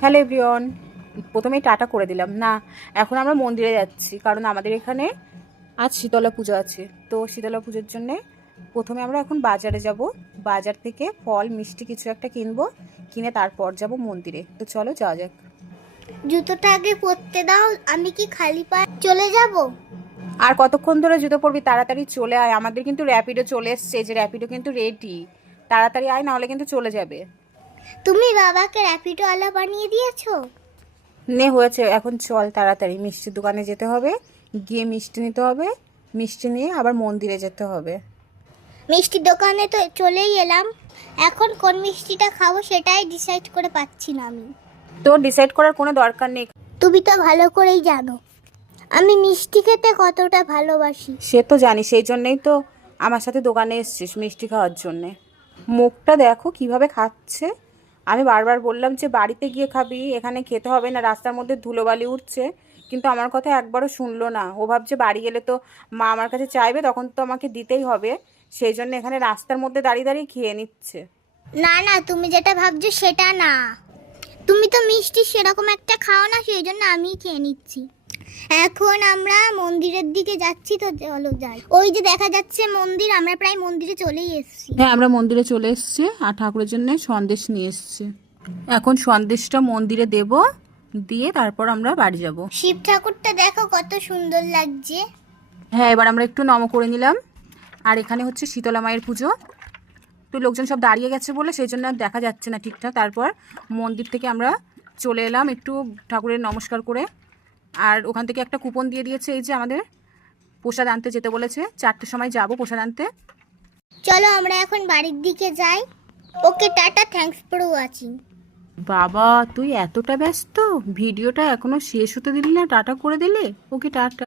Hello everyone, প্রথমেই tata করে দিলাম না। এখন আমরা মন্দিরে যাচ্ছি, কারণ আমাদের এখানে আজ শীতলা পুজো আছে। তো শীতলা পুজোর জন্যে প্রথমে আমরা এখন বাজারে যাব। বাজার থেকে ফল মিষ্টি কিছু একটা কিনবো, কিনে তারপর যাব মন্দিরে। তো চলো যাওয়া যাক। জুতোটা আগে পরতে দাও, আমি কি খালি পায়ে চলে যাব? আর কতক্ষণ ধরে জুতো পরবি? তাড়াতাড়ি চলে আয়, আমাদের কিন্তু র্যাপিডো চলে এসছে, যে র্যাপিডো কিন্তু রেডি। তাড়াতাড়ি আয়, নাহলে কিন্তু চলে যাবে। তুমি বাবাকে র্যাপিডোওয়ালা বানিয়ে দিয়েছো? নে হয়েছে, এখন চল তাড়াতাড়ি। মিষ্টির দোকানে যেতে হবে, গিয়ে মিষ্টি নিতে হবে, মিষ্টি নিয়ে আবার মন্দিরে যেতে হবে। মিষ্টির দোকানে তো চলেই এলাম, এখন কোন মিষ্টিটা খাবো সেটাই ডিসাইড করে পাচ্ছি না আমি। তোর ডিসাইড করার কোনো দরকার নেই। তুমি তো ভালো করেই জানো আমি মিষ্টি খেতে কতটা ভালোবাসি। সে তো জানি, সেই জন্যেই তো আমার সাথে দোকানে এসছিস মিষ্টি খাওয়ার জন্যে। মুখটা দেখো কিভাবে খাচ্ছে। আমি বারবার বললাম যে বাড়িতে গিয়ে খাবি, এখানে খেতে হবে না, রাস্তার মধ্যে ধুলোবালি উঠছে, কিন্তু আমার কথা একবারও শুনলো না। ও ভাবছে বাড়ি গেলে তো মা আমার কাছে চাইবে, তখন তো আমাকে দিতেই হবে। সেই জন্য এখানে রাস্তার মধ্যে দাঁড়িয়ে দাঁড়িয়ে খেয়ে নিচ্ছে। না না, তুমি যেটা ভাবছো সেটা না। তুমি তো মিষ্টি সেরকম একটা খাও না, সেই জন্য আমি খেয়ে নিচ্ছি। এখন আমরা মন্দিরের দিকে যাচ্ছি, তো চলো যাই। ওই যে দেখা যাচ্ছে মন্দির, আমরা প্রায় মন্দিরে চলেই এসেছি। হ্যাঁ, আমরা মন্দিরে চলে এসেছি, আর ঠাকুরের জন্য সন্দেশ নিয়ে এসেছি। এখন সন্দেশটা মন্দিরে দেব, দিয়ে তারপর আমরা বাড়ি যাব। শিব ঠাকুরটা দেখো কত সুন্দর লাগছে। হ্যাঁ, এবার আমরা একটু নম করে নিলাম। আর এখানে হচ্ছে শীতলা মায়ের পুজো। তো লোকজন সব দাঁড়িয়ে গেছে বলে সেই জন্য আর দেখা যাচ্ছে না ঠিকঠাক। তারপর মন্দির থেকে আমরা চলে এলাম একটু ঠাকুরের নমস্কার করে। আর ওখান থেকে একটা কুপন দিয়ে দিয়েছে, এই যে আমাদের প্রসাদ আনতে যেতে বলেছে, 4টের সময় যাব প্রসাদ আনতে। চলো আমরা এখন বাড়ির দিকে যাই। ওকে টাটা, থ্যাঙ্কস ফর ওয়াচিং। বাবা তুই এতটা ব্যস্ত, ভিডিওটা এখনো শেষ হতে দিলি না, টাটা করে দিলে। ওকে টাটা।